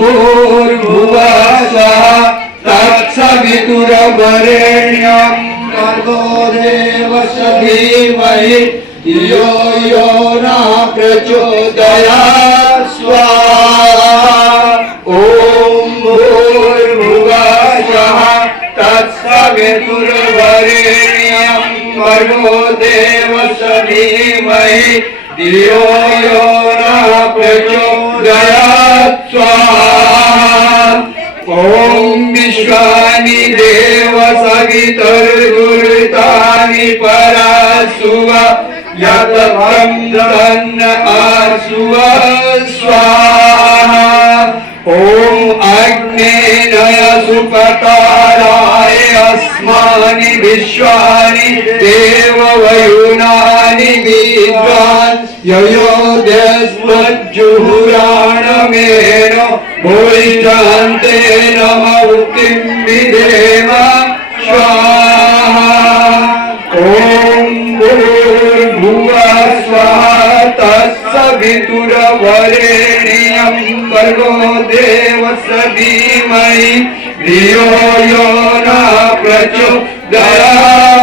भूर्भुवस्वः तत्सवितुर्वरेण्यं भर्गो देवस्य धीमहि धियो यो नः प्रचोदयात् स्वाहा। ॐ भूर्भुवस्वः तत्सवितुर्वरेण्यं भर्गो देवस्य धीमहि धियो यो नः प्रचोदयात् स्वाहा। ॐ विश्वानि देव सवितुर्गुरुतानि परासुव यतभं आसुव स्वाहा। ॐ अग्नेय सुपताराय अस्मानि विश्वानि देववयुनानि विद्वान् ययोदेस्मज्जुहुराणमेन भूरिष्ठन्ते नमोक्तिं विधेम स्वाहा। ॐ भूर्भुवस्वः तत्सवितुर्वरेण्यं भर्गो देवस्य धीमहि धियो यो नः प्रचोदयात्।